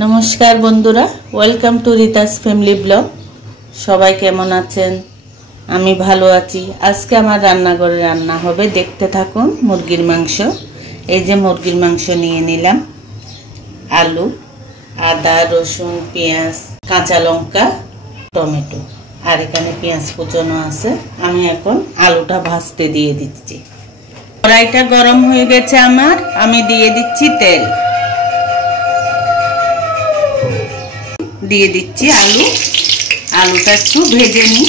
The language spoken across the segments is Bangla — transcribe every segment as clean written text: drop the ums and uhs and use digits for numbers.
नमस्कार बंधुरा वेलकम टू रितास फैमिली ब्लग सबाई केमन आছেন आमी भालो आছি। আজকে আমার রান্নাঘরে রান্না হবে, দেখতে থাকুন। মুরগির মাংস, এই যে মুরগির মাংস নিয়ে নিলাম, আলু, আদা, রসুন, পেঁয়াজ, কাঁচা লঙ্কা, টমেটো আর এখানে পেঁয়াজ কুচানো আছে। আমি এখন আলুটা ভাজতে দিয়ে দিচ্ছি। কড়াইটা গরম হয়ে গেছে আমার, আমি দিয়ে দিচ্ছি তেল, দিয়ে দিচ্ছি আলু। আলুটা একটু ভেজে নিই।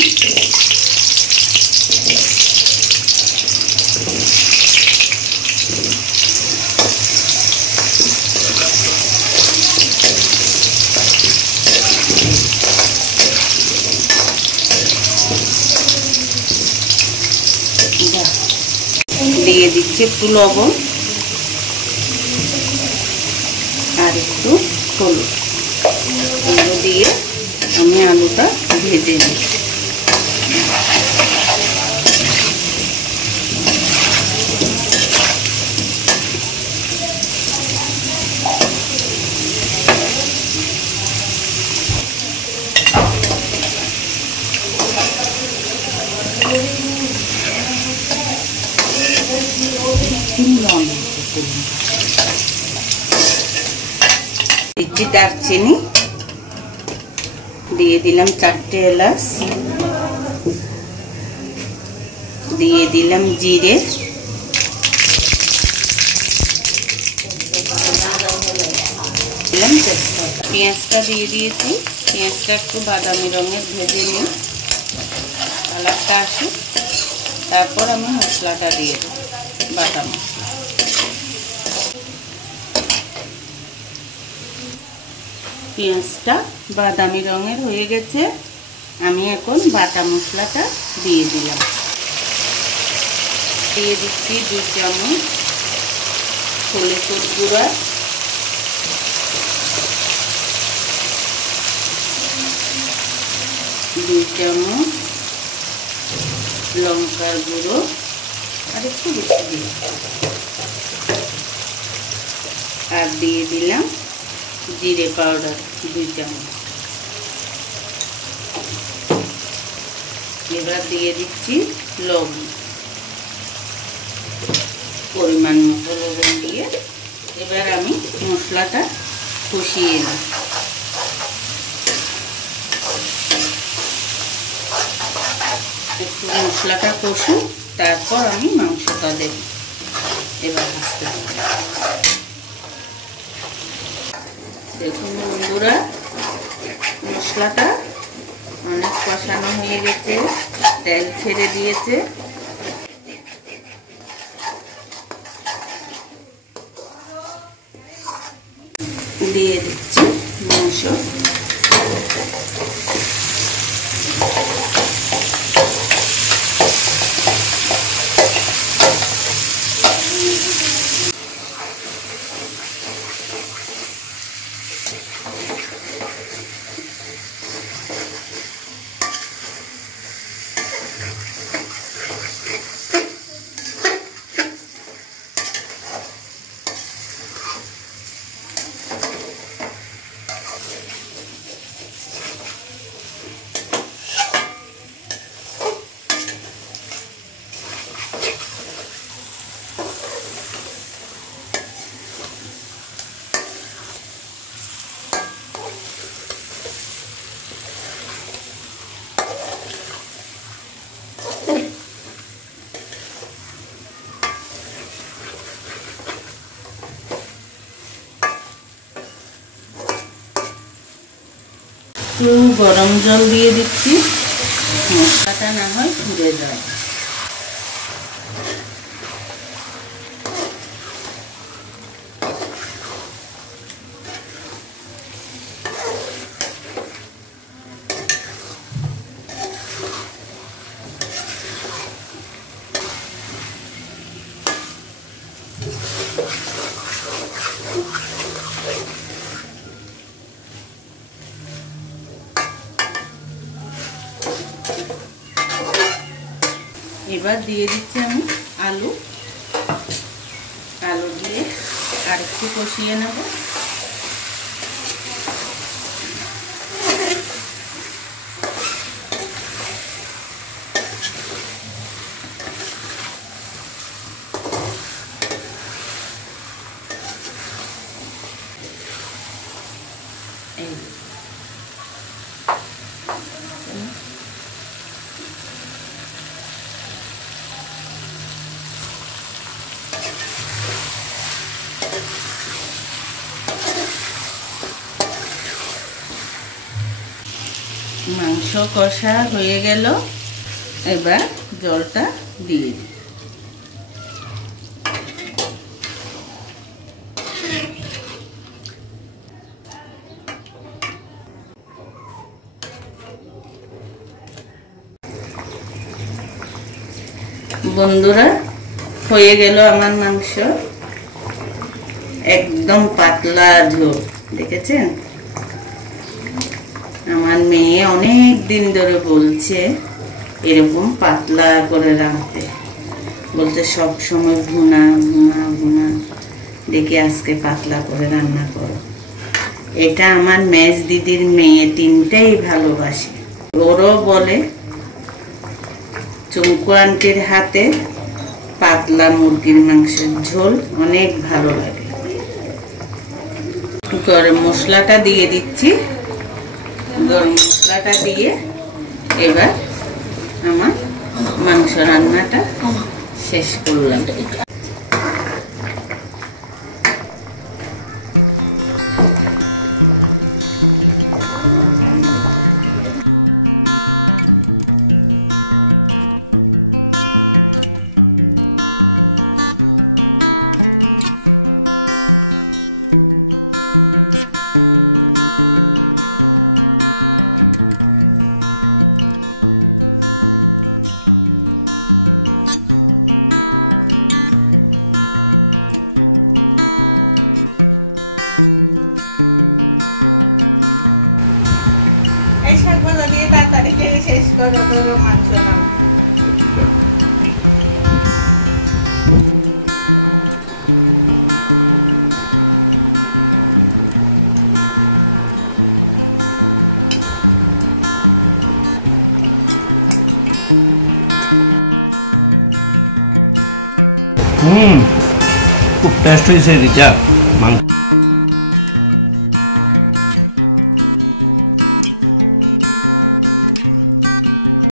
দিয়ে দিচ্ছি একটু লবণ আর একটু হলুদ, এগুলো দিয়ে আমি আলুটা ভেজে নিই। দিচ্ছি দারচিনি, দিয়ে দিলাম 4টে এলাচ, দিয়ে দিলাম জিরে, দিলাম তেজপাতা। পেঁয়াজটা দিয়ে দিয়েছি, পেঁয়াজটা একটু বাদামি রঙের ভেজে নিই, কালারটা আসে, তারপর আমি মশলাটা দিয়ে দেব, বাটা মশলা। পেঁয়াজটা বাদামি রঙের হয়ে গেছে, আমি এখন বাটা মশলাটা দিয়ে দিলাম। দিয়ে দিচ্ছি 2 চামচ হলুদের গুঁড়া, 2 চামচ লঙ্কার গুঁড়ো, আর একটু বেশি দিলাম, আর দিয়ে দিলাম জিরে পাউডার 2 চামচ। এবার দিয়ে দিচ্ছি লবণ, পরিমাণ মতো লবণ দিয়ে এবার আমি মশলাটা কষিয়ে নিই। একটু মশলাটা কষুন, তারপর আমি মাংসটা দেব। এবার আস্তে আস্তে দেখুন বন্ধুরা, মশলাটা অনেক কষানো হয়ে গেছে, তেল ছেড়ে দিয়েছে। দিয়ে দিচ্ছি মাংস, একটু গরম জল দিয়ে দিচ্ছি, মশলাটা না হয় পুড়ে যায়। এবার দিয়ে দিচ্ছি আমি আলু, আলু দিয়ে আর একটু কষিয়ে নেব। মাংস কষা হয়ে গেল, এবার জলটা দিয়ে দিই। বন্ধুরা, হয়ে গেল আমার মাংস, একদম পাতলা ঝোল। দেখেছেন, আমার মেয়ে অনেক দিন ধরে বলছে এরকম পাতলা করে রাঁধতে, বলতে সব সময় ভুনা ভুনা ভুনা, দেখি আজকে পাতলা করে রান্না করো। এটা আমার মেজ দিদির মেয়ে তিনটেই ভালোবাসে। ওরও বলে চুমকু আন্টির হাতে পাতলা মুরগির মাংসের ঝোল অনেক ভালো লাগে। গরম মশলাটা দিয়ে দিচ্ছি। গরম মশলাটা দিয়ে এবার আমার মাংস রান্নাটা শেষ করলাম। শাকভাজা দিয়ে তাড়াতাড়ি খেয়ে শেষ করো, ধরো মাংস নাও। খুব টেস্ট হয়েছে রিচা মাংস।